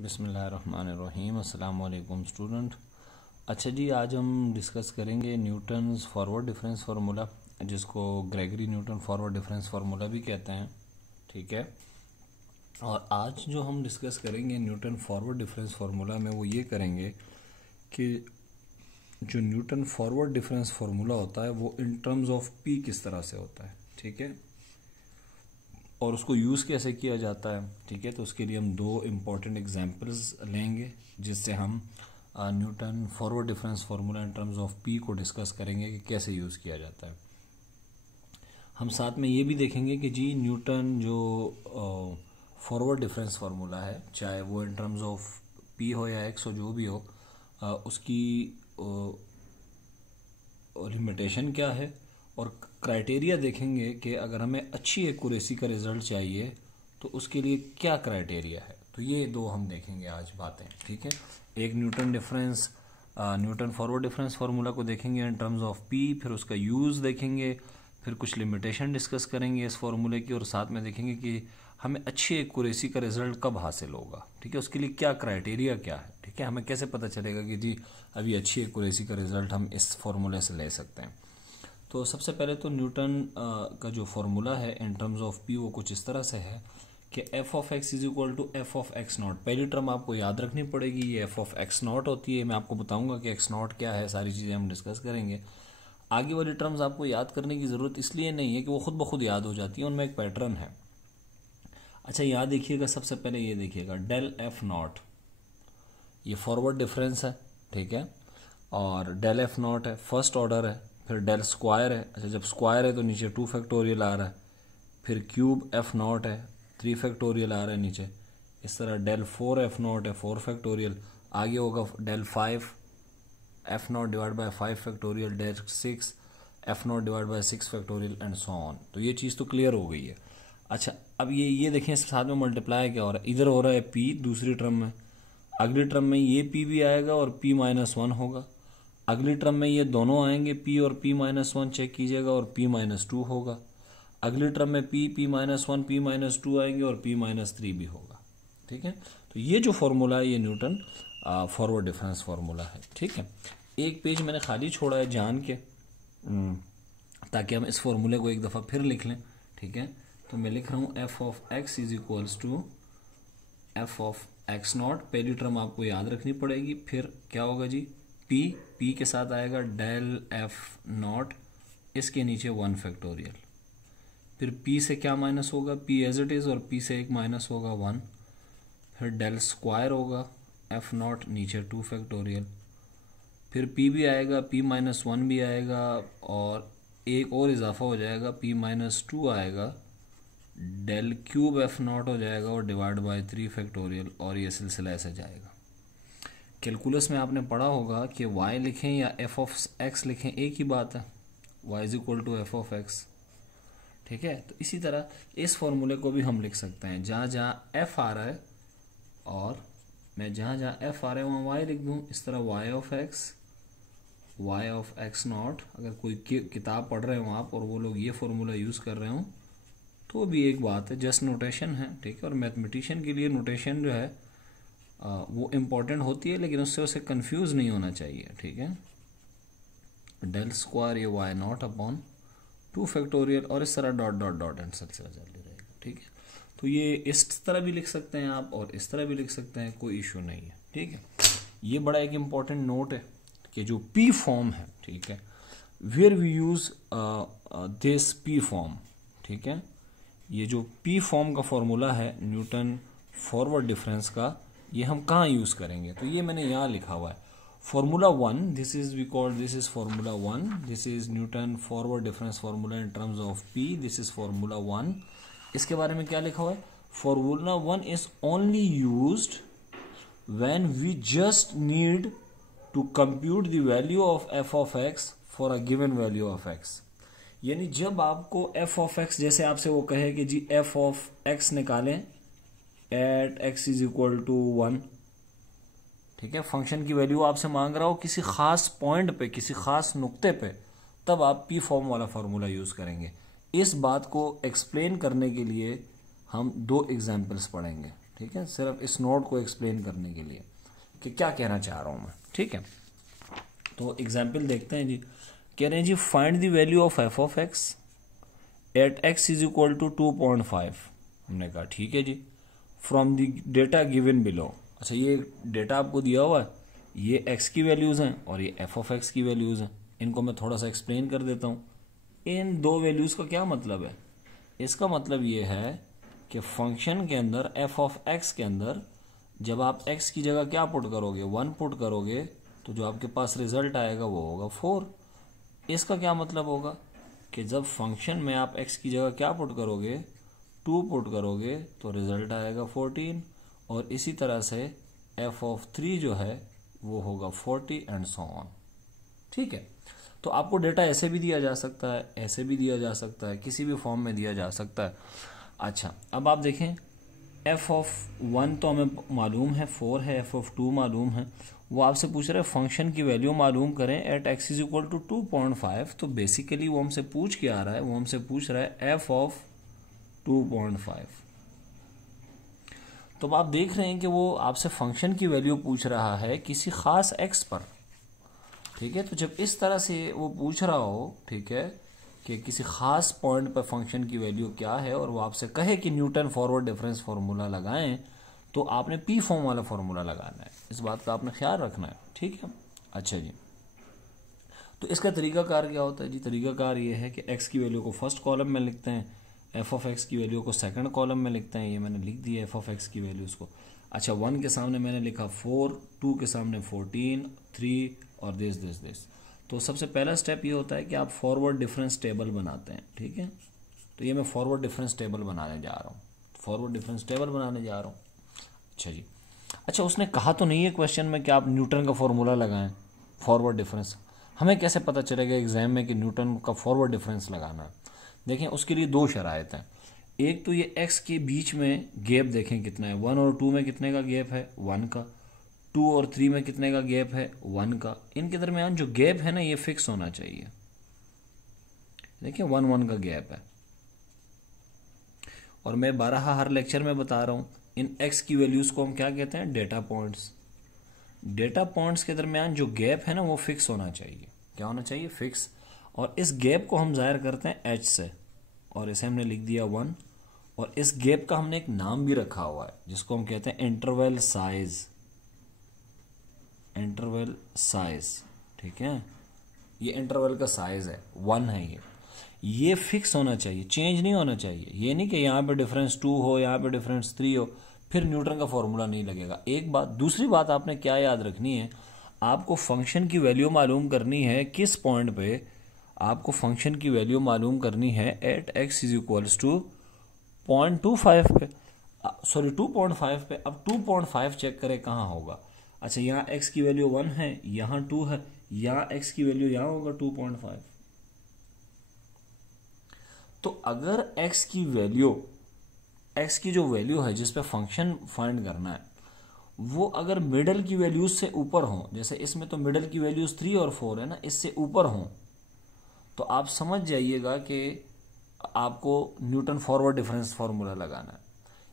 बिस्मिल्लाहिर्रहमानिर्रहीम। अस्सलाम वालेकुम स्टूडेंट। अच्छा जी, आज हम डिस्कस करेंगे न्यूटन्स फॉरवर्ड डिफरेंस फार्मूला, जिसको Gregory Newton forward difference formula भी कहते हैं। ठीक है, और आज जो हम डिस्कस करेंगे न्यूटन फॉरवर्ड डिफरेंस फार्मूला में वो ये करेंगे कि जो न्यूटन फॉरवर्ड डिफरेंस फार्मूला होता है वो इन टर्म्स ऑफ पी किस तरह से होता है। ठीक है, और उसको यूज़ कैसे किया जाता है। ठीक है, तो उसके लिए हम दो इम्पॉर्टेंट एग्जांपल्स लेंगे जिससे हम Newton forward difference formula in terms of P को डिस्कस करेंगे कि कैसे यूज़ किया जाता है। हम साथ में ये भी देखेंगे कि जी न्यूटन जो फॉरवर्ड डिफरेंस फार्मूला है, चाहे वो इन टर्म्स ऑफ पी हो या एक्स हो, जो भी हो, उसकी लिमिटेशन क्या है, और क्राइटेरिया देखेंगे कि अगर हमें अच्छी एक्यूरेसी का रिजल्ट चाहिए तो उसके लिए क्या क्राइटेरिया है। तो ये दो हम देखेंगे आज बातें। ठीक है, एक न्यूटन फॉरवर्ड डिफरेंस फार्मूला को देखेंगे इन टर्म्स ऑफ पी, फिर उसका यूज़ देखेंगे, फिर कुछ लिमिटेशन डिस्कस करेंगे इस फार्मूले की, और साथ में देखेंगे कि हमें अच्छी एक्यूरेसी का रिजल्ट कब हासिल होगा। ठीक है, उसके लिए क्या क्राइटेरिया क्या है। ठीक है, हमें कैसे पता चलेगा कि जी अभी अच्छी एक्यूरेसी का रिजल्ट हम इस फार्मूले से ले सकते हैं। तो सबसे पहले तो न्यूटन का जो फार्मूला है इन टर्म्स ऑफ पी वो कुछ इस तरह से है कि F of x is equal to F of x naught. पहली टर्म आपको याद रखनी पड़ेगी, ये एफ ऑफ एक्स नॉट होती है। मैं आपको बताऊंगा कि एक्स नॉट क्या है, सारी चीज़ें हम डिस्कस करेंगे। आगे वाली टर्म्स आपको याद करने की ज़रूरत इसलिए नहीं है कि वो खुद ब खुद याद हो जाती है, उनमें एक पैटर्न है। अच्छा, याद देखिएगा, सबसे पहले ये देखिएगा डेल एफ नॉट, ये फॉरवर्ड डिफरेंस है। ठीक है, और डेल एफ नॉट है, फर्स्ट ऑर्डर है। फिर डेल स्क्वायर है, अच्छा जब स्क्वायर है तो नीचे 2 फैक्टोरियल आ रहा है। फिर क्यूब एफ नॉट है, 3 फैक्टोरियल आ रहा है नीचे। इस तरह डेल 4 एफ नॉट है, 4 फैक्टोरियल। आगे होगा del 5 F naught divide by 5 factorial, del 6 F naught divide by 6 factorial and so on. तो ये चीज़ तो क्लियर हो गई है। अच्छा, अब ये देखें, साथ में मल्टीप्लाई क्या हो रहा है, इधर हो रहा है पी दूसरी टर्म में, अगली टर्म में ये पी भी आएगा और पी माइनस 1 होगा। अगली टर्म में ये दोनों आएंगे, पी और पी माइनस 1 चेक कीजिएगा, और पी माइनस 2 होगा। अगली टर्म में पी माइनस 1 पी माइनस 2 आएंगे और पी माइनस 3 भी होगा। ठीक है, तो ये जो फॉर्मूला है ये न्यूटन फॉरवर्ड डिफरेंस फार्मूला है। ठीक है, एक पेज मैंने खाली छोड़ा है जान के, ताकि हम इस फॉर्मूले को एक दफ़ा फिर लिख लें। ठीक है, तो मैं लिख रहा हूँ F of x is equals to F of x naught. पहली टर्म आपको याद रखनी पड़ेगी। फिर क्या होगा जी, पी के साथ आएगा डेल एफ नॉट, इसके नीचे 1 फैक्टोरियल। फिर पी से क्या माइनस होगा, पी एज इट इज़, और पी से एक माइनस होगा 1। फिर डेल स्क्वायर होगा, एफ नॉट नीचे 2 फैक्टोरियल। फिर पी भी आएगा, पी माइनस 1 भी आएगा, और एक और इजाफा हो जाएगा, पी माइनस 2 आएगा, डेल क्यूब एफ नॉट हो जाएगा और डिवाइड बाय 3 फैक्टोरियल, और ये सिलसिला ऐसे जाएगा। कैलकुलस में आपने पढ़ा होगा कि y लिखें या एफ ऑफ एक्स लिखें, एक ही बात है, y is equal to F of X. ठीक है, तो इसी तरह इस फॉर्मूले को भी हम लिख सकते हैं, जहाँ जहाँ f आ रहा है, और मैं जहाँ जहाँ f आ रहा है वहाँ y लिख दूँ। इस तरह y ऑफ एक्स नॉट, अगर कोई किताब पढ़ रहे हो आप और वो लोग ये फॉर्मूला यूज़ कर रहे हो तो भी एक बात है, जस्ट नोटेशन है। ठीक है, और मैथमेटिशियन के लिए नोटेशन जो है वो इम्पॉर्टेंट होती है, लेकिन उससे उसे कंफ्यूज नहीं होना चाहिए। ठीक है, डेल स्क्वायर ये वाई नॉट अपॉन 2 फैक्टोरियल, और इस तरह डॉट डॉट डॉट एंड सिलसिला जारी रहेगा। ठीक है, तो ये इस तरह भी लिख सकते हैं आप और इस तरह भी लिख सकते हैं, कोई इशू नहीं है। ठीक है, ये बड़ा एक इम्पॉर्टेंट नोट है कि जो पी फॉर्म है, ठीक है, where we use this P form. ठीक है, ये जो पी फॉर्म का फॉर्मूला है न्यूटन फॉरवर्ड डिफरेंस का, ये हम कहाँ यूज़ करेंगे, तो ये मैंने यहाँ लिखा हुआ है formula 1। This is formula 1, this is Newton forward difference formula in terms of P, this is formula 1। इसके बारे में क्या लिखा हुआ है, formula 1 is only used when we just need to compute the value of F of X for a given value of X. यानी जब आपको एफ ऑफ एक्स, जैसे आपसे वो कहे कि जी एफ ऑफ एक्स निकालें at x is equal to 1। ठीक है, फंक्शन की वैल्यू आपसे मांग रहा हो किसी खास पॉइंट पे, किसी खास नुक्ते पे, तब आप पी फॉर्म वाला फार्मूला यूज करेंगे। इस बात को एक्सप्लेन करने के लिए हम दो एग्जाम्पल्स पढ़ेंगे। ठीक है, सिर्फ इस नोट को एक्सप्लेन करने के लिए कि क्या कहना चाह रहा हूँ मैं, ठीक है। तो एग्जाम्पल देखते हैं जी। कह रहे हैं जी find the value of F of x at x is equal to 2.5। हमने कहा ठीक है जी, from the data given below. अच्छा, ये डेटा आपको दिया हुआ है, ये एक्स की वैल्यूज़ हैं और ये एफ ऑफ एक्स की वैल्यूज़ हैं। इनको मैं थोड़ा सा एक्सप्लेन कर देता हूँ। इन दो वैल्यूज़ का क्या मतलब है? इसका मतलब ये है कि फंक्शन के अंदर एफ ऑफ एक्स के अंदर जब आप एक्स की जगह क्या पुट करोगे, 1 पुट करोगे, तो जो आपके पास रिजल्ट आएगा वो होगा 4। इसका क्या मतलब होगा कि जब फंक्शन में आप एक्स की जगह क्या पुट करोगे, 2 पुट करोगे, तो रिजल्ट आएगा 14। और इसी तरह से एफ ऑफ 3 जो है वो होगा 40 एंड सो ऑन, ठीक है। तो आपको डेटा ऐसे भी दिया जा सकता है, ऐसे भी दिया जा सकता है, किसी भी फॉर्म में दिया जा सकता है। अच्छा, अब आप देखें एफ ऑफ 1 तो हमें मालूम है 4 है, एफ ऑफ 2 मालूम है। वो आपसे पूछ रहे हैं फंक्शन की वैल्यू मालूम करें at x is equal to 2.5। तो बेसिकली वो हमसे पूछ के आ रहा है, वो हमसे पूछ रहा है एफ ऑफ 2.5। तो आप देख रहे हैं कि वो आपसे फंक्शन की वैल्यू पूछ रहा है किसी खास एक्स पर, ठीक है। तो जब इस तरह से वो पूछ रहा हो, ठीक है, कि किसी खास पॉइंट पर फंक्शन की वैल्यू क्या है और वो आपसे कहे कि न्यूटन फॉरवर्ड डिफरेंस फार्मूला लगाएं, तो आपने पी फॉर्म वाला फार्मूला लगाना है। इस बात का आपने ख्याल रखना है, ठीक है। अच्छा जी, तो इसका तरीकाकार क्या होता है जी? तरीकाकार ये है कि एक्स की वैल्यू को फर्स्ट कॉलम में लिखते हैं, एफ ऑफ एक्स की वैल्यू को सेकंड कॉलम में लिखते हैं। ये मैंने लिख दिया एफ ऑफ एक्स की वैल्यूज़ को। अच्छा, 1 के सामने मैंने लिखा 4, 2 के सामने 14, 3 और दिस। तो सबसे पहला स्टेप ये होता है कि आप फॉरवर्ड डिफरेंस टेबल बनाते हैं, ठीक है। तो ये मैं फॉरवर्ड डिफरेंस टेबल बनाने जा रहा हूँ, फॉरवर्ड डिफरेंस टेबल बनाने जा रहा हूँ। अच्छा जी, अच्छा उसने कहा तो नहीं है क्वेश्चन में कि आप न्यूटन का फॉर्मूला लगाएं फॉरवर्ड डिफरेंस। हमें कैसे पता चलेगा एग्जाम में कि न्यूटन का फॉरवर्ड डिफरेंस लगाना है? देखें, उसके लिए 2 शराइत हैं। एक तो ये एक्स के बीच में गैप देखें कितना है, 1 और 2 में कितने का गैप है, 1 का। 2 और 3 में कितने का गैप है, 1 का। इनके दरमियान जो गैप है ना, ये फिक्स होना चाहिए। देखिए 1 का गैप है। और मैं 12 हर लेक्चर में बता रहा हूँ, इन एक्स की वैल्यूज़ को हम क्या कहते हैं, डेटा पॉइंट्स। डेटा पॉइंट्स के दरमियान जो गैप है ना, वो फिक्स होना चाहिए। क्या होना चाहिए, फिक्स। और इस गैप को हम जाहिर करते हैं एच से, और इसे हमने लिख दिया 1। और इस गैप का हमने एक नाम भी रखा हुआ है जिसको हम कहते हैं इंटरवल साइज। इंटरवल साइज, ठीक है, ये इंटरवल का साइज है, 1 है। ये फिक्स होना चाहिए, चेंज नहीं होना चाहिए। ये नहीं कि यहाँ पे डिफरेंस 2 हो, यहाँ पे डिफरेंस 3 हो, फिर न्यूटन का फॉर्मूला नहीं लगेगा। एक बात। दूसरी बात आपने क्या याद रखनी है, आपको फंक्शन की वैल्यू मालूम करनी है किस पॉइंट पे, आपको फंक्शन की वैल्यू मालूम करनी है at x is equals to 0.25 पे, सॉरी 2.5 पे। अब 2.5 चेक करें कहाँ होगा। अच्छा, यहाँ x की वैल्यू 1 है, यहाँ 2 है, यहाँ x की वैल्यू यहाँ होगा 2.5। तो अगर x की वैल्यू, x की जो वैल्यू है जिस पे फंक्शन फाइंड करना है, वो अगर मिडल की वैल्यूज से ऊपर हो, जैसे इसमें तो मिडल की वैल्यूज 3 और 4 है ना, इससे ऊपर हो, तो आप समझ जाइएगा कि आपको न्यूटन फॉरवर्ड डिफरेंस फार्मूला लगाना है।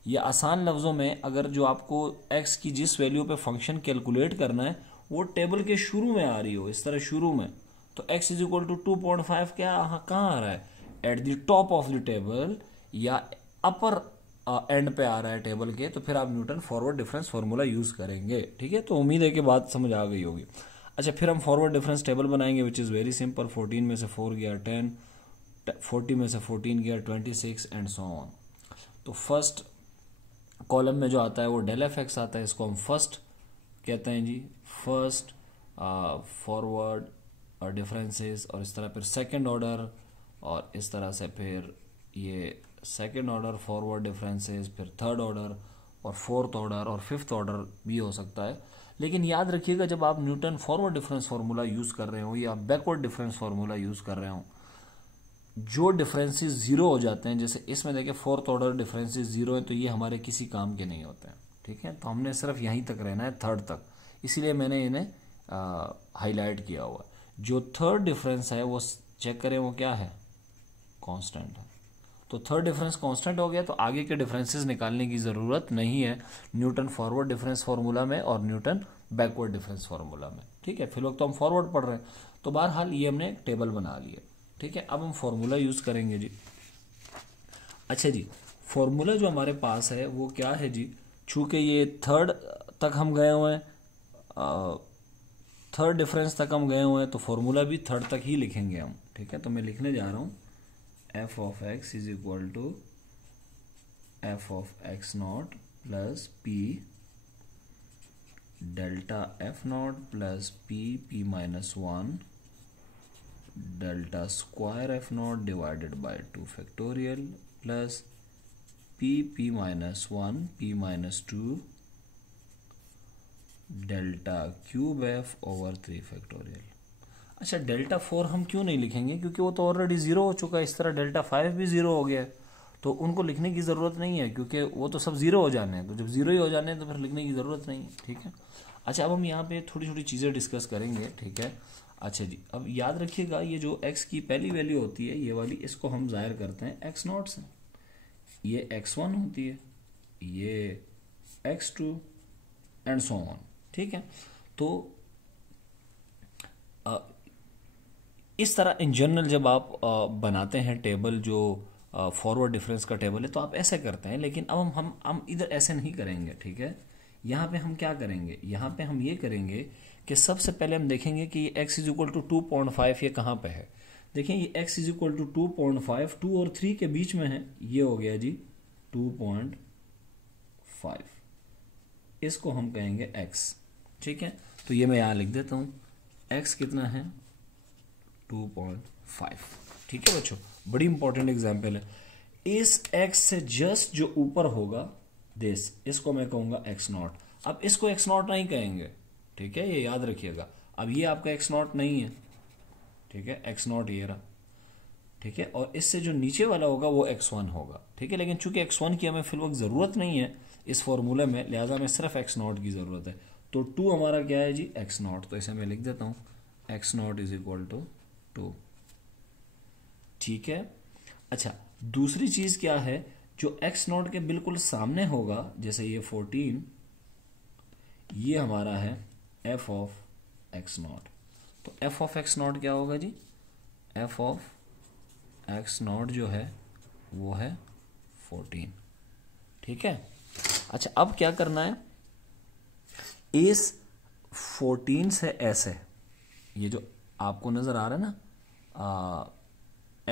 या आसान लफ्ज़ों में, अगर जो आपको x की जिस वैल्यू पे फंक्शन कैलकुलेट करना है वो टेबल के शुरू में आ रही हो, इस तरह शुरू में, तो x इज इक्वल टू 2.5 क्या कहाँ आ रहा है, at the top of the table या अपर एंड पे आ रहा है टेबल के, तो फिर आप Newton forward difference formula use करेंगे, ठीक है। तो उम्मीद है कि बात समझ आ गई होगी। अच्छा, फिर हम फॉरवर्ड डिफरेंस टेबल बनाएंगे विच इज़ वेरी सिंपल। 14 में से 4 गया 10, 40 में से 14 गया 26 एंड सो ऑन। तो फर्स्ट कॉलम में जो आता है वो डेल एफ एक्स आता है, इसको हम फर्स्ट कहते हैं जी, फर्स्ट फॉरवर्ड डिफरेंसेस। और इस तरह फिर सेकंड ऑर्डर, और इस तरह से फिर ये सेकंड ऑर्डर फॉरवर्ड डिफरेंसेस, फिर थर्ड ऑर्डर और फोर्थ ऑर्डर और फिफ्थ ऑर्डर भी हो सकता है। लेकिन याद रखिएगा, जब आप Newton forward difference formula use कर रहे हो या बैकवर्ड डिफरेंस फार्मूला यूज़ कर रहे हो, जो डिफरेंसेस जीरो हो जाते हैं, जैसे इसमें देखिए फोर्थ ऑर्डर डिफरेंसेस जीरो है, तो ये हमारे किसी काम के नहीं होते हैं, ठीक है। तो हमने सिर्फ यहीं तक रहना है, थर्ड तक, इसीलिए मैंने इन्हें हाईलाइट किया हुआ है। जो थर्ड डिफरेंस है वो चेक करें वो क्या है, कांस्टेंट है। तो थर्ड डिफरेंस कांस्टेंट हो गया, तो आगे के डिफरेंसेस निकालने की ज़रूरत नहीं है न्यूटन फॉरवर्ड डिफरेंस फार्मूला में और न्यूटन बैकवर्ड डिफरेंस फार्मूला में। ठीक है, फिलहाल तो हम फॉरवर्ड पढ़ रहे हैं, तो बहरहाल ये हमने टेबल बना लिया। ठीक है, अब हम फॉर्मूला यूज़ करेंगे जी। अच्छा जी, फॉर्मूला जो हमारे पास है वो क्या है जी, चूँकि ये थर्ड तक हम गए हुए हैं, थर्ड डिफरेंस तक हम गए हुए हैं, तो फॉर्मूला भी थर्ड तक ही लिखेंगे हम। ठीक है, तो मैं लिखने जा रहा हूँ F of x is equal to F of x not plus p delta f not plus p minus 1 delta square f not divided by 2 factorial plus p minus 1 p minus 2 delta cube f over 3 factorial. अच्छा, delta 4 हम क्यों नहीं लिखेंगे, क्योंकि वो तो already zero हो चुका है। इस तरह डेल्टा 5 भी ज़ीरो हो गया है, तो उनको लिखने की ज़रूरत नहीं है, क्योंकि वो तो सब ज़ीरो हो जाने हैं। तो जब ज़ीरो ही हो जाने हैं तो फिर लिखने की ज़रूरत नहीं है। ठीक है, अच्छा अब हम यहाँ पे थोड़ी छोटी चीज़ें डिस्कस करेंगे। ठीक है, अच्छा जी, अब याद रखिएगा ये जो x की पहली वैल्यू होती है ये वाली, इसको हम ज़ाहिर करते हैं x0 से। ये x1 होती है, ये x2 एंड सो ऑन। ठीक है, तो इस तरह इन जनरल जब आप बनाते हैं टेबल, जो फॉरवर्ड डिफरेंस का टेबल है, तो आप ऐसे करते हैं। लेकिन अब हम इधर ऐसे नहीं करेंगे। ठीक है, यहाँ पे हम क्या करेंगे, यहाँ पे हम ये करेंगे कि सबसे पहले हम देखेंगे कि ये x इज इक्वल टू 2.5 ये कहाँ पे है। देखें ये x इज इक्वल टू 2.5 2 और 3 के बीच में है, ये हो गया जी 2.5, इसको हम कहेंगे x। ठीक है, तो ये मैं यहाँ लिख देता हूँ, x कितना है 2.5। ठीक है बच्चों, बड़ी इंपॉर्टेंट एग्जाम्पल है। इस x से जस्ट जो ऊपर होगा दिस, इसको मैं कहूंगा x0। अब इसको x0 नहीं कहेंगे। ठीक है, ये याद रखिएगा। अब ये आपका x0 नहीं है। ठीक है, x0 ये रहा। ठीक है, और इससे जो नीचे वाला होगा वो x1 होगा। ठीक है, लेकिन चूंकि x1 की हमें फिल वक्त ज़रूरत नहीं है इस फॉर्मूले में, लिहाजा हमें सिर्फ x0 की ज़रूरत है। तो 2 हमारा क्या है जी x0, तो इसे मैं लिख देता हूँ x0 इज इक्वल टू 2। ठीक है, अच्छा दूसरी चीज़ क्या है, जो x0 के बिल्कुल सामने होगा, जैसे ये 14, ये हमारा है f ऑफ x0। तो f ऑफ x0 क्या होगा जी, f ऑफ x0 जो है वो है 14। ठीक है, अच्छा अब क्या करना है, इस 14 से ऐसे, ये जो आपको नज़र आ रहा है ना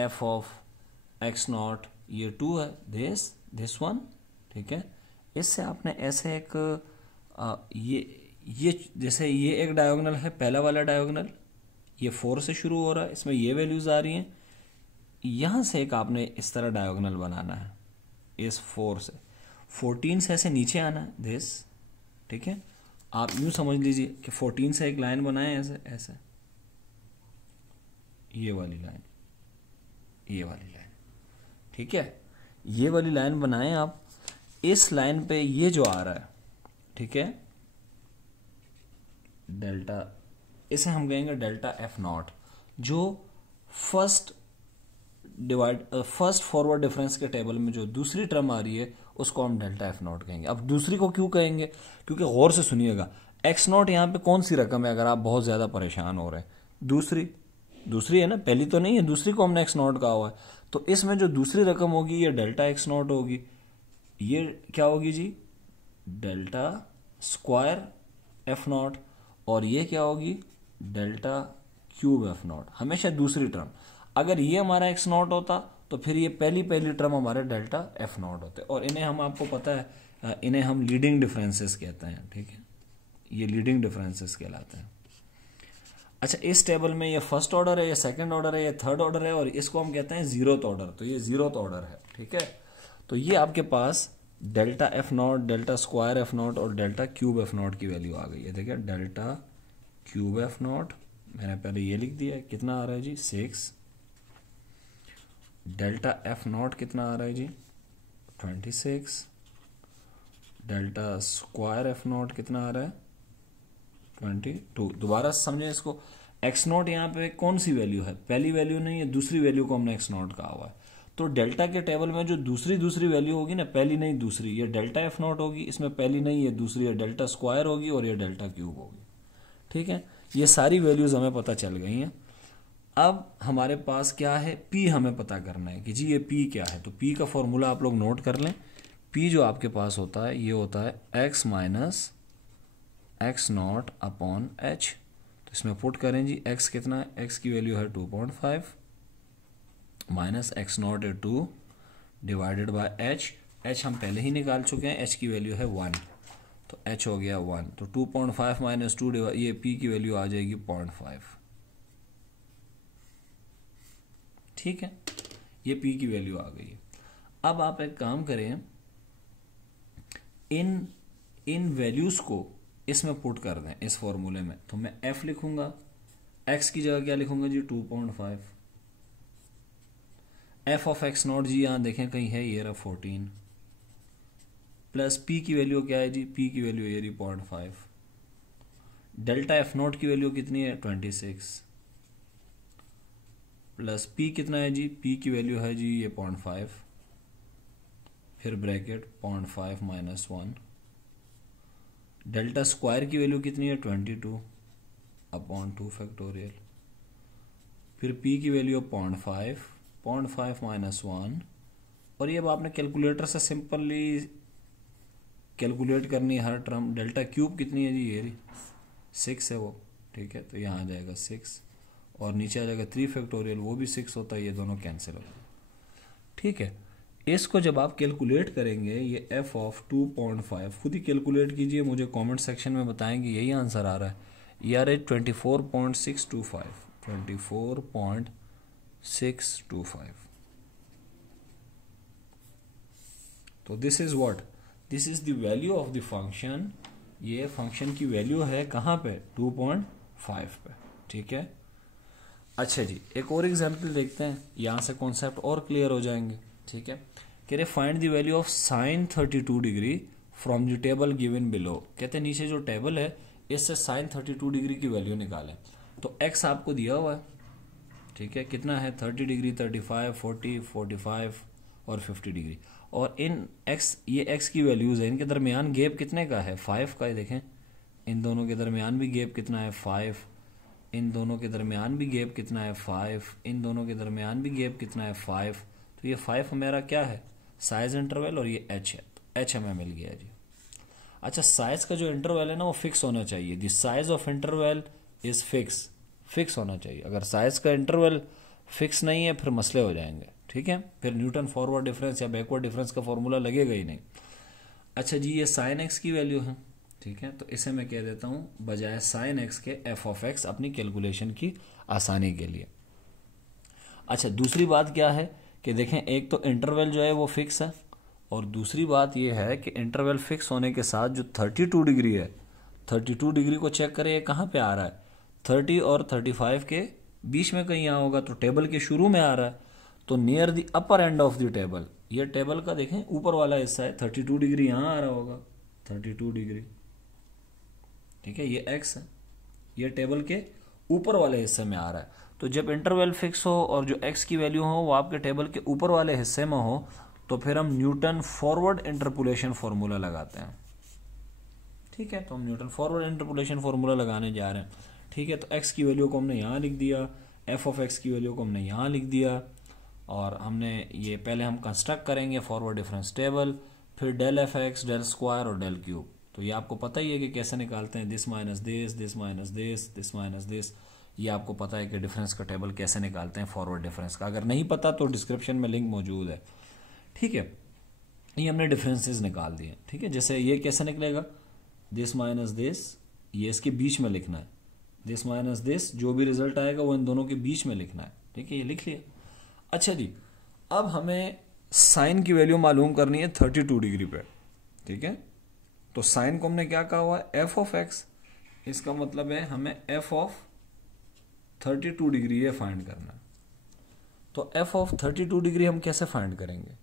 f ऑफ x0, ये 2 है, दिस वन। ठीक है, इससे आपने ऐसे एक ये जैसे ये एक डायगोनल है, पहला वाला डायगोनल, ये 4 से शुरू हो रहा है, इसमें ये वैल्यूज आ रही हैं। यहाँ से एक आपने इस तरह डायगोनल बनाना है, इस 4 से 14 से ऐसे नीचे आना है दिस। ठीक है, आप यूँ समझ लीजिए कि 14 से एक लाइन बनाए ऐसे ऐसे, ये वाली लाइन, ये वाली लाइन। ठीक है, ये वाली लाइन बनाएं आप। इस लाइन पे ये जो आ रहा है, ठीक है, डेल्टा, इसे हम कहेंगे डेल्टा f0, जो फर्स्ट फॉरवर्ड डिफरेंस के टेबल में जो दूसरी टर्म आ रही है उसको हम डेल्टा f0 कहेंगे। अब दूसरी को क्यों कहेंगे, क्योंकि गौर से सुनिएगा, x0 यहाँ पे कौन सी रकम है, अगर आप बहुत ज़्यादा परेशान हो रहे हैं, दूसरी है ना, पहली तो नहीं है, दूसरी को हमने x0 कहा हुआ है। तो इसमें जो दूसरी रकम होगी ये डेल्टा x0 होगी, ये क्या होगी जी डेल्टा स्क्वायर f0, और ये क्या होगी डेल्टा क्यूब f0, हमेशा दूसरी टर्म। अगर ये हमारा x0 होता तो फिर ये पहली टर्म हमारे डेल्टा f0 होते, और इन्हें हम, आपको पता है, इन्हें हम लीडिंग डिफरेंसेस कहते हैं। ठीक है, ये लीडिंग डिफरेंसेस कहलाते हैं। अच्छा, इस टेबल में ये फर्स्ट ऑर्डर है, ये सेकंड ऑर्डर है, ये थर्ड ऑर्डर है, और इसको हम कहते हैं जीरोथ ऑर्डर, तो ये जीरोथ ऑर्डर है। ठीक है, तो ये आपके पास delta f0, delta square f0 और डेल्टा क्यूब f0 की वैल्यू आ गई है। देखिए डेल्टा क्यूब f0 मैंने पहले ये लिख दिया है, कितना आ रहा है जी 6। डेल्टा f0 कितना आ रहा है जी 26। डेल्टा स्क्वायर f0 कितना आ रहा है 22। दोबारा समझें इसको, x0 यहाँ पे कौन सी वैल्यू है, पहली वैल्यू नहीं है, दूसरी वैल्यू को हमने x0 कहा हुआ है। तो डेल्टा के टेबल में जो दूसरी वैल्यू होगी ना, पहली नहीं दूसरी, ये डेल्टा एफ नॉट होगी, इसमें पहली नहीं ये दूसरी, ये डेल्टा स्क्वायर होगी और ये डेल्टा क्यूब होगी। ठीक है, ये सारी वैल्यूज हमें पता चल गई हैं। अब हमारे पास क्या है, पी हमें पता करना है कि जी ये पी क्या है। तो पी का फॉर्मूला आप लोग नोट कर लें। पी जो आपके पास होता है ये होता है x minus x not upon H. तो इसमें पुट करें जी, एक्स कितना है, एक्स की वैल्यू है 2.5 माइनस एक्स नॉट है 2 डिवाइडेड बाय एच। एच हम पहले ही निकाल चुके हैं, एच की वैल्यू है 1, तो एच हो गया 1। तो 2.5 माइनस 2 ये पी की वैल्यू आ जाएगी 0.5। ठीक है, ये पी की वैल्यू आ गई है। अब आप एक काम करें, इन वैल्यूज को इसमें पुट कर दें इस फॉर्मूले में। तो मैं एफ लिखूंगा, एक्स की जगह क्या लिखूंगा जी 2.5। एफ ऑफ एक्स नॉट जी यहां देखें कहीं है, ये रहा 14 प्लस पी की वैल्यू क्या है जी, पी की वैल्यू ये रही 0.5। डेल्टा एफ नॉट की वैल्यू कितनी है 26 प्लस पी कितना है जी, पी की वैल्यू है जी ये 0.5, फिर ब्रैकेट 0.5 माइनस 1। डेल्टा स्क्वायर की वैल्यू कितनी है 22 अपॉन 2 फैक्टोरियल, फिर पी की वैल्यू 0.5 माइनस 1। और ये अब आपने कैलकुलेटर से सिंपली कैलकुलेट करनी है हर टर्म। डेल्टा क्यूब कितनी है जी, ये 6 है वो। ठीक है, तो यहाँ आ जाएगा 6 और नीचे आ जाएगा 3 फैक्टोरियल, वो भी 6 होता है, ये दोनों कैंसिल हो जाएगा। ठीक है, इसको जब आप कैलकुलेट करेंगे, ये एफ ऑफ 2.5 खुद ही कैलकुलेट कीजिए, मुझे कमेंट सेक्शन में बताएंगे यही आंसर आ रहा है। ये आ रहा है 24.625, 24.625। तो this is what, this is the value of the function. ये फंक्शन की वैल्यू है कहाँ पे, 2.5 पे। ठीक है, अच्छा जी, एक और एग्जाम्पल देखते हैं, यहाँ से कॉन्सेप्ट और क्लियर हो जाएंगे। ठीक है, कह रहे find the value of sine 32 degree from the table given below. कहते हैं नीचे जो टेबल है इससे साइन 32 डिग्री की वैल्यू निकालें। तो एक्स आपको दिया हुआ है, ठीक है, कितना है 30 डिग्री, 35, 40, 45 और 50 डिग्री। और इन एक्स, ये एक्स की वैल्यूज है, इनके दरमियान गैप कितने का है 5 का। देखें इन दोनों के दरमियान भी गैप कितना है 5, इन दोनों के दरमियान भी गैप कितना है 5, इन दोनों के दरमियान भी गैप कितना है 5। तो ये 5 हमारा क्या है, साइज इंटरवल, और ये एच है, तो एच हमें मिल गया जी। अच्छा, साइज का जो इंटरवल है ना वो फिक्स होना चाहिए। The size of interval is fix होना चाहिए। अगर साइज का इंटरवल फिक्स नहीं है फिर मसले हो जाएंगे। ठीक है, फिर न्यूटन फॉरवर्ड डिफरेंस या बैकवर्ड डिफरेंस का फॉर्मूला लगेगा ही नहीं। अच्छा जी, ये साइन एक्स की वैल्यू है। ठीक है, तो इसे मैं कह देता हूं बजाय साइन एक्स के एफ ऑफ एक्स, अपनी कैलकुलेशन की आसानी के लिए। अच्छा, दूसरी बात क्या है कि देखें, एक तो इंटरवल जो है वो फिक्स है, और दूसरी बात ये है कि इंटरवल फिक्स होने के साथ जो 32 डिग्री है, 32 डिग्री को चेक करें ये कहाँ पे आ रहा है, 30 और 35 के बीच में कहीं यहाँ होगा, तो टेबल के शुरू में आ रहा है, तो near the upper end of the table. ये टेबल का देखें ऊपर वाला हिस्सा है, 32 डिग्री यहाँ आ रहा होगा, 32 डिग्री। ठीक है, ये एक्स है, ये टेबल के ऊपर वाले हिस्से में आ रहा है। तो जब इंटरवल फिक्स हो और जो एक्स की वैल्यू हो वो आपके टेबल के ऊपर वाले हिस्से में हो, तो फिर हम न्यूटन फॉरवर्ड इंटरपोलेशन फॉर्मूला लगाते हैं। ठीक है, तो हम न्यूटन फॉरवर्ड इंटरपोलेशन फॉर्मूला लगाने जा रहे हैं। ठीक है, तो एक्स की वैल्यू को हमने यहाँ लिख दिया, एफ ऑफ एक्स की वैल्यू को हमने यहाँ लिख दिया, और हमने ये पहले हम कंस्ट्रक्ट करेंगे फॉरवर्ड डिफरेंस टेबल, फिर del f x, del square और डेल क्यूब। तो ये आपको पता ही है कि कैसे निकालते हैं, this minus this, this minus this, this minus this. ये आपको पता है कि डिफरेंस का टेबल कैसे निकालते हैं फॉरवर्ड डिफरेंस का। अगर नहीं पता तो डिस्क्रिप्शन में लिंक मौजूद है। ठीक है, ये हमने डिफरेंसेस निकाल दिए। ठीक है, जैसे ये कैसे निकलेगा, दिस माइनस दिस, ये इसके बीच में लिखना है, दिस माइनस दिस, जो भी रिजल्ट आएगा वो इन दोनों के बीच में लिखना है। ठीक है, ये लिख लिया। अच्छा जी, अब हमें साइन की वैल्यू मालूम करनी है 32 डिग्री पे। ठीक है, तो साइन को हमने क्या कहा हुआ है, एफ ऑफ एक्स। इसका मतलब है हमें एफ ऑफ 32 डिग्री ये फाइंड करना है। तो एफ ऑफ 32 डिग्री हम कैसे फाइंड करेंगे,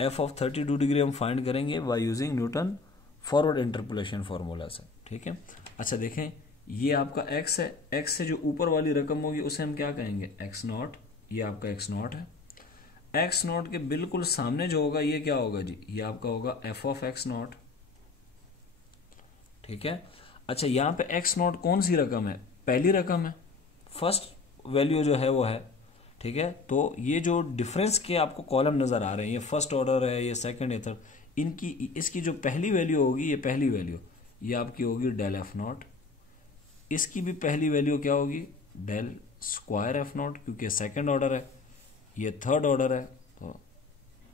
एफ ऑफ 32 डिग्री हम फाइंड करेंगे by using Newton forward interpolation formula से। ठीक है, अच्छा देखें, ये आपका एक्स है, एक्स से जो ऊपर वाली रकम होगी उसे हम क्या कहेंगे, एक्स नॉट। ये आपका एक्स नॉट है। एक्स नॉट के बिल्कुल सामने जो होगा ये क्या होगा जी, ये आपका होगा एफ ऑफ एक्स नॉट। ठीक है। अच्छा, यहां पे एक्स नॉट कौन सी रकम है, पहली रकम है, फर्स्ट वैल्यू जो है वो है। ठीक है, तो ये जो डिफरेंस के आपको कॉलम नजर आ रहे हैं, ये फर्स्ट ऑर्डर है, ये सेकंड है, थर्ड, इनकी इसकी जो पहली वैल्यू होगी, ये पहली वैल्यू ये आपकी होगी डेल एफ नॉट। इसकी भी पहली वैल्यू क्या होगी, डेल स्क्वायर एफ नॉट, क्योंकि सेकंड ऑर्डर है, ये थर्ड ऑर्डर है, तो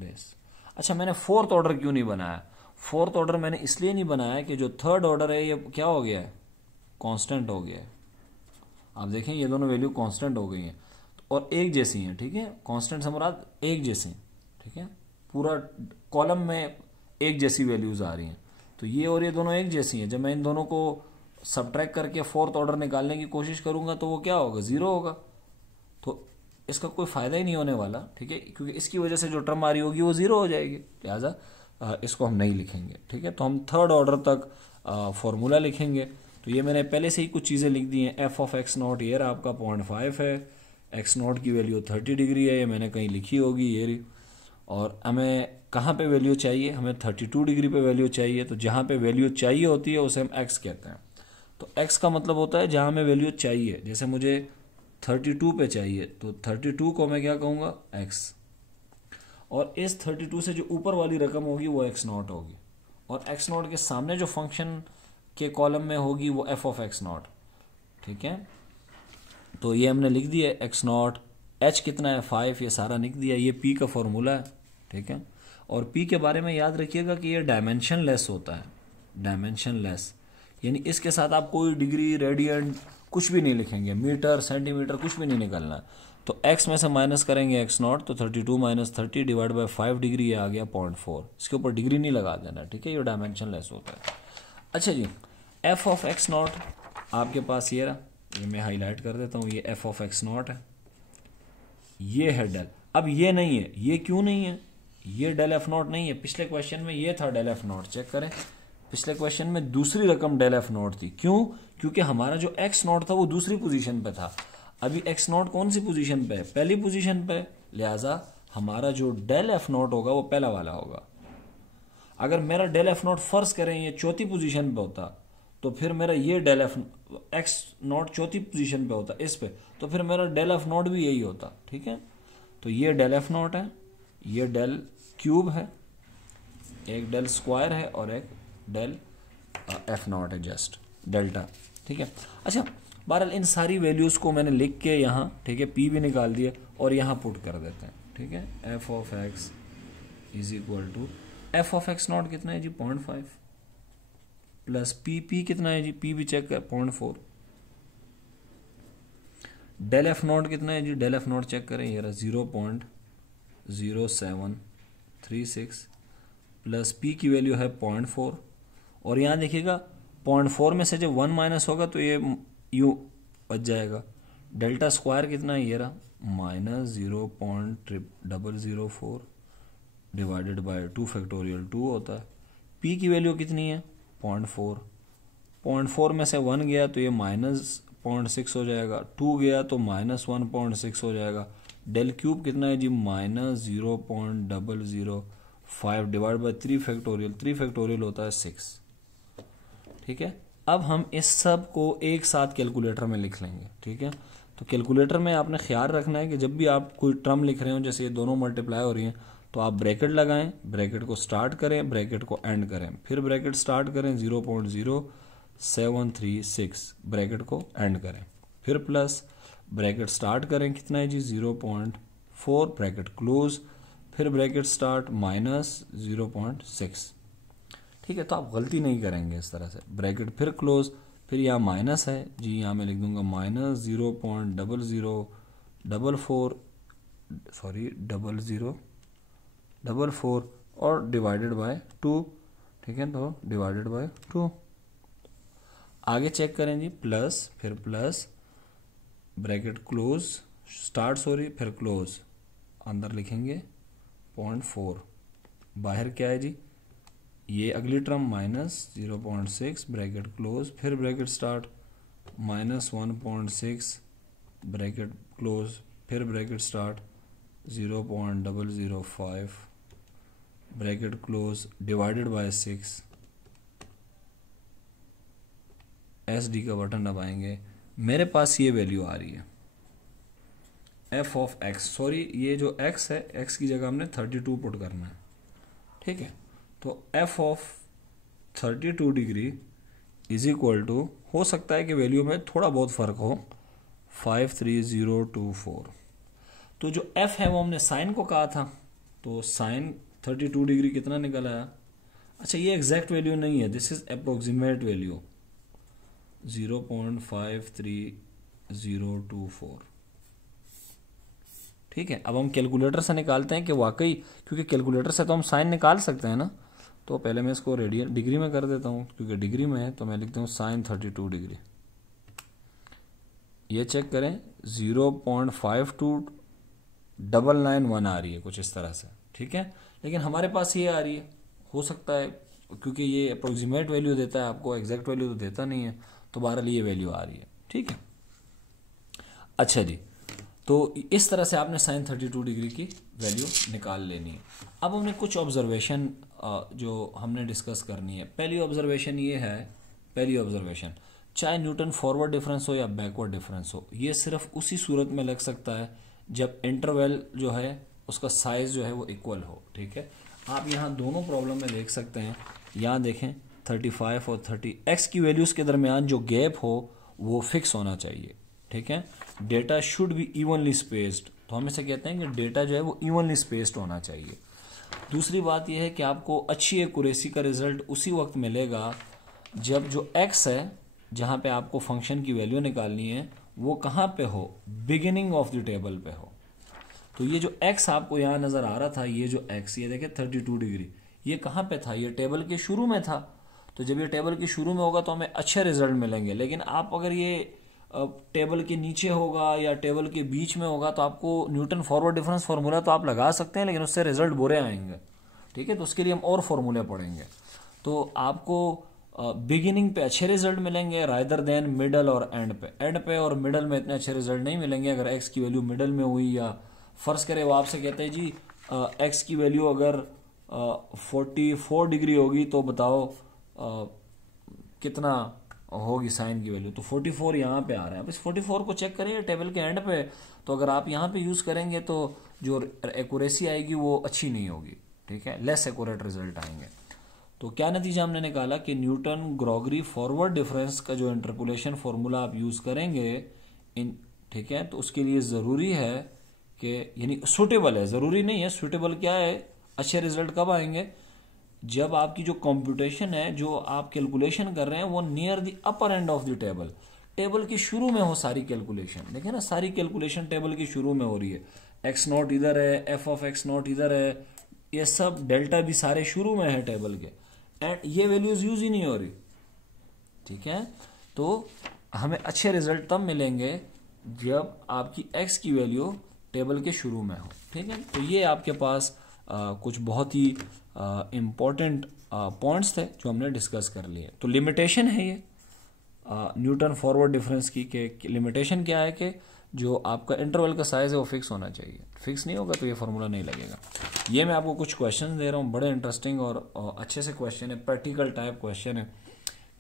बेस। अच्छा, मैंने फोर्थ ऑर्डर क्यों नहीं बनाया, फोर्थ ऑर्डर मैंने इसलिए नहीं बनाया कि जो थर्ड ऑर्डर है ये क्या हो गया है, कांस्टेंट हो गया है। आप देखें ये दोनों वैल्यू कांस्टेंट हो गई हैं और एक जैसी हैं। ठीक है, कांस्टेंट से मुराद एक जैसी। ठीक है, पूरा कॉलम में एक जैसी वैल्यूज आ रही हैं, तो ये और ये दोनों एक जैसी हैं। जब मैं इन दोनों को सबट्रैक्ट करके फोर्थ ऑर्डर निकालने की कोशिश करूंगा तो वो क्या होगा, जीरो होगा, तो इसका कोई फायदा ही नहीं होने वाला। ठीक है, क्योंकि इसकी वजह से जो टर्म आ रही होगी वो जीरो हो जाएगी, लिहाजा इसको हम नहीं लिखेंगे। ठीक है, तो हम थर्ड ऑर्डर तक फॉर्मूला लिखेंगे। तो ये मैंने पहले से ही कुछ चीज़ें लिख दी हैं। एफ ऑफ एक्स नॉट ये आपका 0.5 है, एक्स नॉट की वैल्यू 30 डिग्री है, ये मैंने कहीं लिखी होगी ये रही। और हमें कहाँ पे वैल्यू चाहिए, हमें 32 डिग्री पे वैल्यू चाहिए। तो जहाँ पे वैल्यू चाहिए होती है उसे हम एक्स कहते हैं। तो एक्स का मतलब होता है जहाँ हमें वैल्यू चाहिए, जैसे मुझे 32 पे चाहिए तो 32 को मैं क्या कहूँगा, एक्स। और इस 32 से जो ऊपर वाली रकम होगी वो एक्स नॉट होगी, और एक्स नॉट के सामने जो फंक्शन के कॉलम में होगी वो एफ ऑफ एक्स नॉट। ठीक है, तो ये हमने लिख दिया एक्स नॉट, एच कितना है 5, ये सारा लिख दिया, ये पी का फॉर्मूला है। ठीक है, और पी के बारे में याद रखिएगा कि ये डायमेंशन लेस होता है, डायमेंशन लेस, यानी इसके साथ आप कोई डिग्री, रेडियन कुछ भी नहीं लिखेंगे, मीटर, सेंटीमीटर कुछ भी नहीं निकलना है। तो x में से माइनस करेंगे एक्स नॉट, तो 32 माइनस 30 डिवाइड बाई 5 डिग्री, ये आ गया 0.4। इसके ऊपर डिग्री नहीं लगा देना। ठीक है, ये डायमेंशन लेस होता है। अच्छा जी, एफ ऑफ एक्स नॉट आपके पास ये रहा, ये मैं हाईलाइट कर देता हूँ, ये एफ ऑफ एक्स नॉट है, ये है डेल। अब ये नहीं है, ये क्यों नहीं है, ये डेल एफ नॉट नहीं है, पिछले क्वेश्चन में ये था डेल एफ नॉट। चेक करें, पिछले क्वेश्चन में दूसरी रकम डेल एफ नॉट थी। क्यों, क्योंकि हमारा जो एक्स नॉट था वो दूसरी पोजीशन पे था, अभी एक्स नॉट कौन सी पोजीशन पे है, पहली पोजीशन पे, लिहाजा हमारा जो डेल एफ नॉट होगा वो पहला वाला होगा। अगर मेरा डेल एफ नॉट फर्ज करें ये चौथी पोजीशन पे होता, तो फिर मेरा ये डेल एफ एक्स नॉट चौथी पोजीशन पे होता इस पे, तो फिर मेरा डेल एफ नॉट भी यही होता। ठीक है, तो ये डेल एफ नॉट है, ये डेल क्यूब है, एक डेल स्क्वायर है और एक डेल एफ नॉट है, जस्ट डेल्टा। ठीक है, अच्छा बहरहाल इन सारी वैल्यूज को मैंने लिख के यहाँ, ठीक है, पी भी निकाल दिया और यहाँ पुट कर देते हैं। ठीक है, f of x is equal to, F of x not कितना है जी 0.5 प्लस पी कितना है जी, पी भी चेक कर 0.4, डेल एफ नॉट कितना है जी, डेल एफ नॉट चेक करें, ये रहा 0.0736 प्लस पी की वैल्यू है 0.4, और यहाँ देखिएगा 0.4 में से जब 1 माइनस होगा तो ये यू बच जाएगा। डेल्टा स्क्वायर कितना है, ये रहा -0.0004 डिवाइडेड बाय 2 फैक्टोरियल 2 होता है। पी की वैल्यू कितनी है 0.4 में से 1 गया तो ये -0.6 हो जाएगा, 2 गया तो -1.6 हो जाएगा। डेल क्यूब कितना है जी -0.005 डिवाइड बाय 3 फैक्टोरियल होता है 6। ठीक है, अब हम इस सब को एक साथ कैलकुलेटर में लिख लेंगे। ठीक है, तो कैलकुलेटर में आपने ख्याल रखना है कि जब भी आप कोई टर्म लिख रहे हो, जैसे ये दोनों मल्टीप्लाई हो रही हैं, तो आप ब्रैकेट लगाएं, ब्रैकेट को स्टार्ट करें, ब्रैकेट को एंड करें, फिर ब्रैकेट स्टार्ट करें 0.0736, ब्रैकेट को एंड करें, फिर प्लस ब्रैकेट स्टार्ट करें, कितना है जी 0.4, ब्रैकेट क्लोज, फिर ब्रैकेट स्टार्ट -0.6। ठीक है, तो आप गलती नहीं करेंगे इस तरह से, ब्रैकेट फिर क्लोज, फिर यहाँ माइनस है जी, यहाँ मैं लिख दूंगा -0.0044 और डिवाइडेड बाय 2। ठीक है, तो डिवाइडेड बाय 2, आगे चेक करें जी, प्लस, फिर प्लस, ब्रैकेट क्लोज, स्टार्ट फिर क्लोज, अंदर लिखेंगे 0.4, बाहर क्या है जी, ये अगली टर्म -0.6, ब्रैकेट क्लोज, फिर ब्रैकेट स्टार्ट -1.6, ब्रैकेट क्लोज, फिर bracket start 0.005 bracket close divided by 6, SD का बटन दबाएंगे, मेरे पास ये वैल्यू आ रही है f ऑफ x, सॉरी ये जो x है, x की जगह हमने 32 पुट करना है, ठीक है। तो f of 32 degree is equal to, हो सकता है कि वैल्यू में थोड़ा बहुत फर्क हो, 53024। तो जो f है वो हमने साइन को कहा था, तो साइन 32 डिग्री कितना निकल आया। अच्छा ये एग्जैक्ट वैल्यू नहीं है, दिस इज अप्रोक्सीमेट वैल्यू 0.53024, ठीक है। अब हम कैलकुलेटर से निकालते हैं कि वाकई, क्योंकि कैलकुलेटर से तो हम साइन निकाल सकते हैं ना, तो पहले मैं इसको रेडियन डिग्री में कर देता हूँ, क्योंकि डिग्री में है तो मैं लिखता हूँ साइन 32 डिग्री। ये चेक करें 0.52991 आ रही है कुछ इस तरह से, ठीक है। लेकिन हमारे पास ये आ रही है, हो सकता है क्योंकि ये अप्रोक्सीमेट वैल्यू देता है आपको, एग्जैक्ट वैल्यू तो देता नहीं है, तो बहरहाल ये वैल्यू आ रही है, ठीक है। अच्छा जी, तो इस तरह से आपने साइन 32 डिग्री की वैल्यू निकाल लेनी है। अब हमने कुछ ऑब्जर्वेशन जो हमने डिस्कस करनी है। पहली ऑब्जर्वेशन ये है, पहली ऑब्जर्वेशन, चाहे न्यूटन फॉरवर्ड डिफरेंस हो या बैकवर्ड डिफरेंस हो, ये सिर्फ उसी सूरत में लग सकता है जब इंटरवल जो है उसका साइज जो है वो इक्वल हो, ठीक है। आप यहाँ दोनों प्रॉब्लम में देख सकते हैं, यहाँ देखें 35 और 30, एक्स की वैल्यूज़ के दरमियान जो गैप हो वो फिक्स होना चाहिए, ठीक है। Data should be evenly spaced, तो हम इसे कहते हैं कि डेटा जो है वो इवनली स्पेस्ड होना चाहिए। दूसरी बात यह है कि आपको अच्छी एक्यूरेसी का रिजल्ट उसी वक्त मिलेगा जब जो x है, जहाँ पे आपको फंक्शन की वैल्यू निकालनी है, वो कहाँ पे हो, बिगिनिंग ऑफ द टेबल पे हो। तो ये जो x आपको यहाँ नज़र आ रहा था, ये जो x, ये देखें 32 डिग्री, ये कहाँ पे था, ये टेबल के शुरू में था। तो जब ये टेबल के शुरू में होगा तो हमें अच्छे रिजल्ट मिलेंगे। लेकिन आप अगर ये टेबल के नीचे होगा या टेबल के बीच में होगा तो आपको न्यूटन फॉरवर्ड डिफरेंस फार्मूला तो आप लगा सकते हैं, लेकिन उससे रिजल्ट बुरे आएंगे, ठीक है। तो उसके लिए हम और फार्मूले पढ़ेंगे। तो आपको बिगिनिंग पे अच्छे रिजल्ट मिलेंगे रादर देन मिडल और एंड पे। एंड पे और मिडल में इतने अच्छे रिजल्ट नहीं मिलेंगे अगर एक्स की वैल्यू मिडल में हुई, या फर्ज करें वो आपसे कहते हैं जी एक्स की वैल्यू अगर 44 डिग्री होगी तो बताओ कितना होगी साइन की वैल्यू। तो 44 यहाँ पे आ रहा है। अब इस 44 को चेक करेंगे टेबल के एंड पे, तो अगर आप यहाँ पे यूज़ करेंगे तो जो एक्यूरेसी आएगी वो अच्छी नहीं होगी, ठीक है, लेस एक्यूरेट रिजल्ट आएंगे। तो क्या नतीजा हमने निकाला कि न्यूटन ग्रॉगरी फॉरवर्ड डिफरेंस का जो इंटरपोलेशन फार्मूला आप यूज़ करेंगे इन, ठीक है, तो उसके लिए ज़रूरी है कि, यानी सूटेबल है, ज़रूरी नहीं है, सूटेबल क्या है, अच्छे रिजल्ट कब आएंगे, जब आपकी जो कंप्यूटेशन है, जो आप कैलकुलेशन कर रहे हैं, वो near the upper end of the table, table के शुरू में हो सारी कैलकुलेशन। देखिए ना, सारी कैलकुलेशन टेबल के शुरू में हो रही है, एक्स नॉट इधर है, एफ ऑफ एक्स नॉट इधर है, ये सब डेल्टा भी सारे शुरू में है टेबल के, एंड ये वैल्यूज यूज ही नहीं हो रही, ठीक है। तो हमें अच्छे रिजल्ट तब मिलेंगे जब आपकी एक्स की वैल्यू टेबल के शुरू में हो, ठीक है। तो ये आपके पास कुछ बहुत ही इम्पोर्टेंट पॉइंट्स थे जो हमने डिस्कस कर लिए। तो लिमिटेशन है ये न्यूटन फॉरवर्ड डिफरेंस की, के लिमिटेशन क्या है कि जो आपका इंटरवल का साइज है वो फिक्स होना चाहिए, फिक्स नहीं होगा तो ये फार्मूला नहीं लगेगा। ये मैं आपको कुछ क्वेश्चन दे रहा हूँ, बड़े इंटरेस्टिंग और अच्छे से क्वेश्चन है, प्रैक्टिकल टाइप क्वेश्चन है।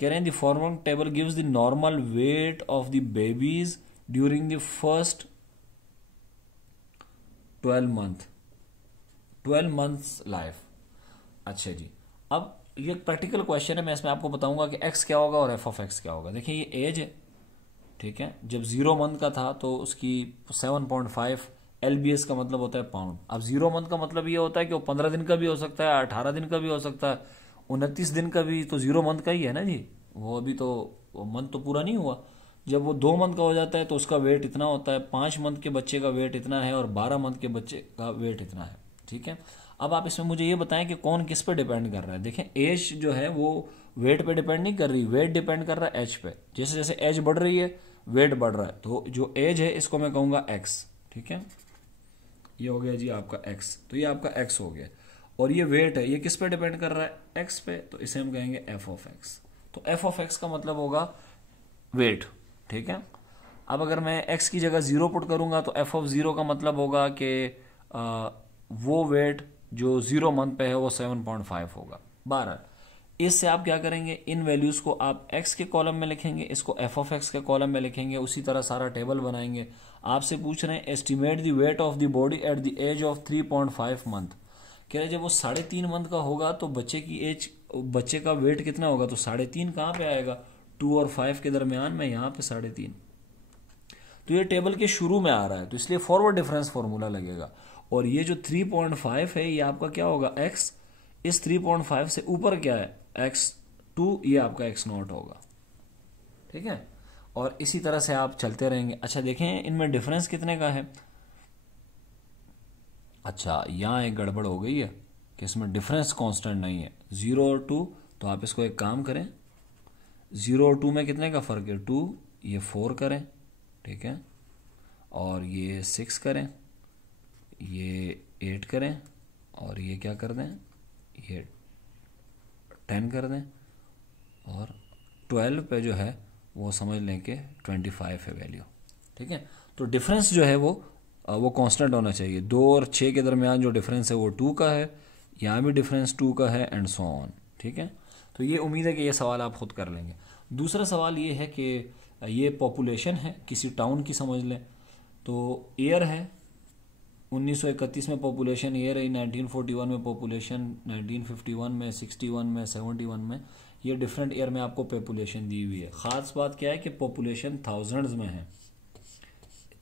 कह रहे हैं the following table gives the normal weight of the babies during the first 12 months life. अच्छा जी, अब ये प्रैक्टिकल क्वेश्चन है, मैं इसमें आपको बताऊंगा कि x क्या होगा और f ऑफ x क्या होगा। देखिए ये एज है, ठीक है, जब 0 मंथ का था तो उसकी 7.5 LBS का मतलब होता है पाउंड। अब 0 मंथ का मतलब ये होता है कि वो 15 दिन का भी हो सकता है, 18 दिन का भी हो सकता है, 29 दिन का भी, तो 0 मंथ का ही है ना जी, वो अभी तो मंथ तो पूरा नहीं हुआ। जब वो 2 मंथ का हो जाता है तो उसका वेट इतना होता है, 5 मंथ के बच्चे का वेट इतना है और 12 मंथ के बच्चे का वेट इतना है, ठीक है। अब आप इसमें मुझे ये बताएं कि कौन किस पे डिपेंड कर रहा है। देखें एज जो है वो वेट पे डिपेंड नहीं कर रही, वेट डिपेंड कर रहा है एज पे। जैसे जैसे एज बढ़ रही है वेट बढ़ रहा है, तो जो एज है इसको मैं कहूँगा x, ठीक है, ये हो गया जी आपका x, तो ये आपका x हो गया। और ये वेट है, ये किस पे डिपेंड कर रहा है, x पे, तो इसे हम कहेंगे f ऑफ x। तो f ऑफ x का मतलब होगा वेट, ठीक है। अब अगर मैं x की जगह 0 पुट करूंगा तो f ऑफ 0 का मतलब होगा कि वो वेट जो 0 मंथ पे है वो 7.5 होगा। 12 इससे आप क्या करेंगे, इन वैल्यूज को आप x के कॉलम में लिखेंगे, इसको f ऑफ x के कॉलम में लिखेंगे, उसी तरह सारा टेबल बनाएंगे। आपसे पूछ रहे हैं estimate the weight of the body at the age of 3.5 month. कह रहे जब वो 3.5 मंथ का होगा तो बच्चे का वेट कितना होगा, तो 3.5 कहाँ पे आएगा, 2 और 5 के दरमियान में, यहाँ पे 3.5। तो ये टेबल के शुरू में आ रहा है तो इसलिए फॉरवर्ड डिफरेंस फॉर्मूला लगेगा। और ये जो 3.5 है ये आपका क्या होगा, x, इस 3.5 से ऊपर क्या है, x2, ये आपका x0 होगा। ठीक है, और इसी तरह से आप चलते रहेंगे। अच्छा देखें इनमें डिफरेंस कितने का है। अच्छा यहाँ एक गड़बड़ हो गई है कि इसमें डिफरेंस कांस्टेंट नहीं है, 0 और 2। तो आप इसको एक काम करें, 0 और 2 में कितने का फ़र्क है, 2, ये 4 करें, ठीक है, और ये 6 करें, ये 8 करें, और ये क्या कर दें, ये 10 कर दें, और 12 पे जो है वो समझ लें कि 25 है वैल्यू। ठीक है, तो डिफरेंस जो है वो कांस्टेंट होना चाहिए। 2 और 6 के दरमियान जो डिफरेंस है वो 2 का है, यहाँ भी डिफरेंस 2 का है, एंड सो ऑन। ठीक है, तो ये उम्मीद है कि ये सवाल आप खुद कर लेंगे। दूसरा सवाल ये है कि ये पॉपुलेशन है किसी टाउन की, समझ लें। तो ईयर है 1931 में पॉपुलेशन ईयर है, 1941 में पॉपुलेशन, 1951 में, 61 में, 71 में, ये डिफरेंट ईयर में आपको पॉपुलेशन दी हुई है। ख़ास बात क्या है कि पॉपुलेशन थाउजेंड्स में है।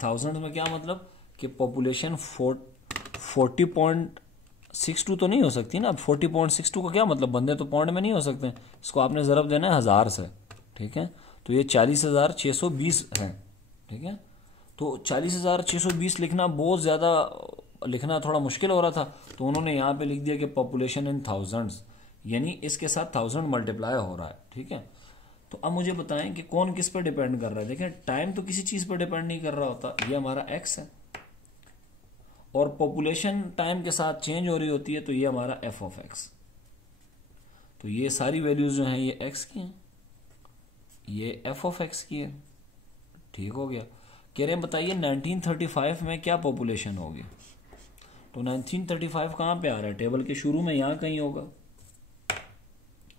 थाउजेंड्स में क्या मतलब कि पॉपुलेशन 40.62 तो नहीं हो सकती ना। अब 40.62 का क्या मतलब, बंदे तो पॉइंट में नहीं हो सकते, इसको आपने ज़रब देना है 1000 से। ठीक है, तो ये 40,620 है। ठीक है, तो 40,620 लिखना बहुत ज़्यादा, लिखना थोड़ा मुश्किल हो रहा था, तो उन्होंने यहाँ पे लिख दिया कि पॉपुलेशन इन थाउजेंड्स, यानी इसके साथ 1000 मल्टीप्लाई हो रहा है। ठीक है, तो अब मुझे बताएं कि कौन किस पे डिपेंड कर रहा है। देखें टाइम तो किसी चीज़ पर डिपेंड नहीं कर रहा होता, ये हमारा x है, और पॉपुलेशन टाइम के साथ चेंज हो रही होती है, तो ये हमारा f ऑफ x। तो ये सारी वैल्यूज जो हैं ये x की हैं, ये f ऑफ x की है। ठीक हो गया। कह रहे हैं बताइए 1935 में क्या पॉपुलेशन होगी। तो 1935 कहाँ पे आ रहा है, टेबल के शुरू में यहाँ कहीं होगा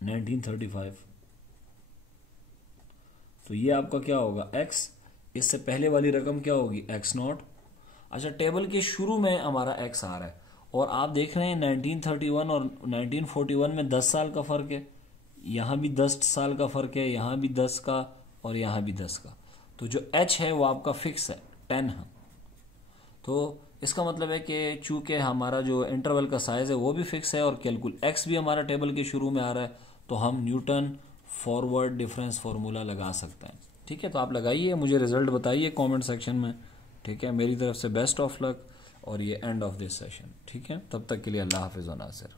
1935। तो ये आपका क्या होगा x, इससे पहले वाली रकम क्या होगी x0। अच्छा टेबल के शुरू में हमारा x आ रहा है, और आप देख रहे हैं 1931 और 1941 में 10 साल का फ़र्क है, यहाँ भी 10 साल का फ़र्क है, यहाँ भी 10 का, और यहाँ भी 10 का। तो जो h है वो आपका फिक्स है, 10 है। तो इसका मतलब है कि चूँकि हमारा जो इंटरवल का साइज़ है वो भी फिक्स है, और कैलकुल x भी हमारा टेबल के शुरू में आ रहा है, तो हम न्यूटन फॉरवर्ड डिफरेंस फार्मूला लगा सकते हैं। ठीक है, तो आप लगाइए, मुझे रिजल्ट बताइए कमेंट सेक्शन में। ठीक है, मेरी तरफ से बेस्ट ऑफ लक, और ये एंड ऑफ दिस सेशन। ठीक है, तब तक के लिए अल्लाह हाफिज़ व नासिर।